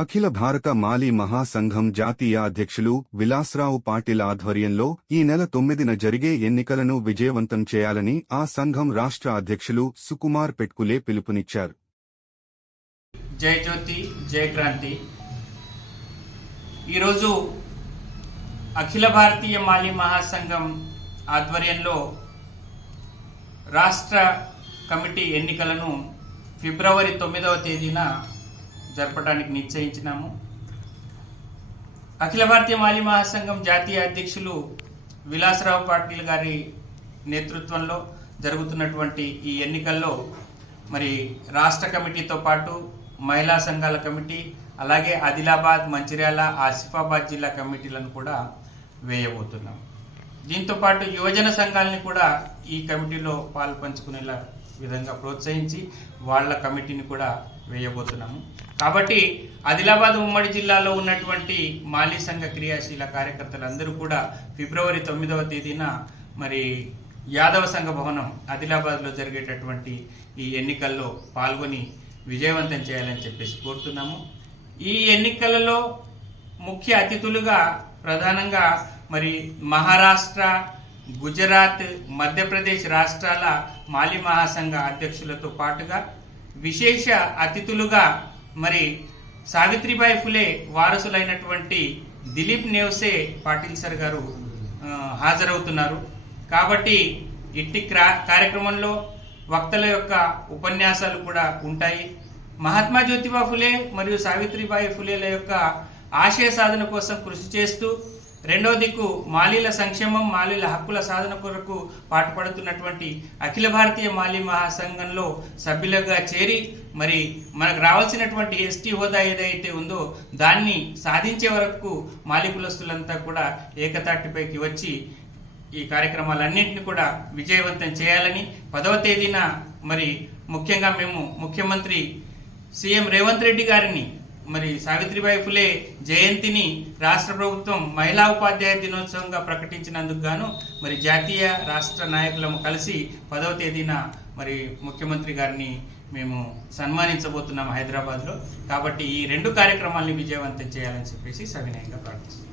అఖిల భారత మాలీ మహాసంఘం జాతీయ అధ్యక్షులు విలాస్రావు పాటిల్ ఆధ్వర్యంలో ఈ నెల తొమ్మిదిన జరిగే ఎన్నికలను విజయవంతం చేయాలని ఆ సంఘం రాష్ట్ర అధ్యక్షులు సుకుమార్ పెట్కులే పిలుపునిచ్చారు. జై జ్యోతి జై క్రాంతి. ఈరోజు అఖిల భారతీయ మాలీ మహాసంఘం ఆధ్వర్యంలో రాష్ట్ర కమిటీ ఎన్నికలను ఫిబ్రవరి తొమ్మిదవ తేదీన జరపడానికి నిశ్చయించినాము. అఖిల భారతీయ మాలి మహాసంఘం జాతీయ అధ్యక్షులు విలాసరావు పాటిల్ గారి నేతృత్వంలో జరుగుతున్నటువంటి ఈ ఎన్నికల్లో మరి రాష్ట్ర కమిటీతో పాటు మహిళా సంఘాల కమిటీ అలాగే ఆదిలాబాద్ మంచిర్యాల ఆసిఫాబాద్ జిల్లా కమిటీలను కూడా వేయబోతున్నాం. దీంతో పాటు యువజన సంఘాలని కూడా ఈ కమిటీలో పాలు పంచుకునేలా విధంగా ప్రోత్సహించి వాళ్ళ కమిటీని కూడా వేయబోతున్నాము. కాబట్టి ఆదిలాబాద్ ఉమ్మడి జిల్లాలో ఉన్నటువంటి మాలీ సంఘ క్రియాశీల కార్యకర్తలందరూ కూడా ఫిబ్రవరి తొమ్మిదవ తేదీన మరి యాదవ సంఘ భవనం ఆదిలాబాద్లో జరిగేటటువంటి ఈ ఎన్నికల్లో పాల్గొని విజయవంతం చేయాలని చెప్పేసి కోరుతున్నాము. ఈ ఎన్నికలలో ముఖ్య అతిథులుగా ప్రధానంగా మరి మహారాష్ట్ర గుజరాత్ మధ్యప్రదేశ్ రాష్ట్రాల మాలి మహాసంఘ అధ్యక్షులతో పాటుగా విశేష అతిథులుగా మరి సావిత్రిబాయి ఫులే వారసులైనటువంటి దిలీప్ నేవ్సే పాటిల్ సార్ గారు హాజరవుతున్నారు. కాబట్టి ఇట్టి క్రా కార్యక్రమంలో వక్తల యొక్క ఉపన్యాసాలు కూడా ఉంటాయి. మహాత్మా జ్యోతిబా ఫులే మరియు సావిత్రిబాయి ఫులేల యొక్క ఆశయ సాధన కోసం కృషి చేస్తూ రెండో దిక్కు మాలీల సంక్షేమం మాలీల హక్కుల సాధన కొరకు పాటుపడుతున్నటువంటి అఖిల భారతీయ మాలీ మహాసంఘంలో సభ్యులుగా చేరి మరి మనకు రావాల్సినటువంటి ఎస్టీ హోదా ఏదైతే ఉందో దాన్ని సాధించే వరకు మాలీ కులస్తులంతా కూడా ఏకతాటిపైకి వచ్చి ఈ కార్యక్రమాలన్నింటినీ కూడా విజయవంతం చేయాలని పదవ తేదీన మరి ముఖ్యంగా మేము ముఖ్యమంత్రి సీఎం రేవంత్ రెడ్డి గారిని మరి సావిత్రిబాయి ఫులే జయంతిని రాష్ట్ర ప్రభుత్వం మహిళా ఉపాధ్యాయ దినోత్సవంగా ప్రకటించినందుకు గాను మరి జాతీయ రాష్ట్ర నాయకులము కలిసి పదవ తేదీన మరి ముఖ్యమంత్రి గారిని మేము సన్మానించబోతున్నాం హైదరాబాద్లో. కాబట్టి ఈ రెండు కార్యక్రమాల్ని విజయవంతం చేయాలని చెప్పేసి సవినయంగా ప్రార్థిస్తున్నాం.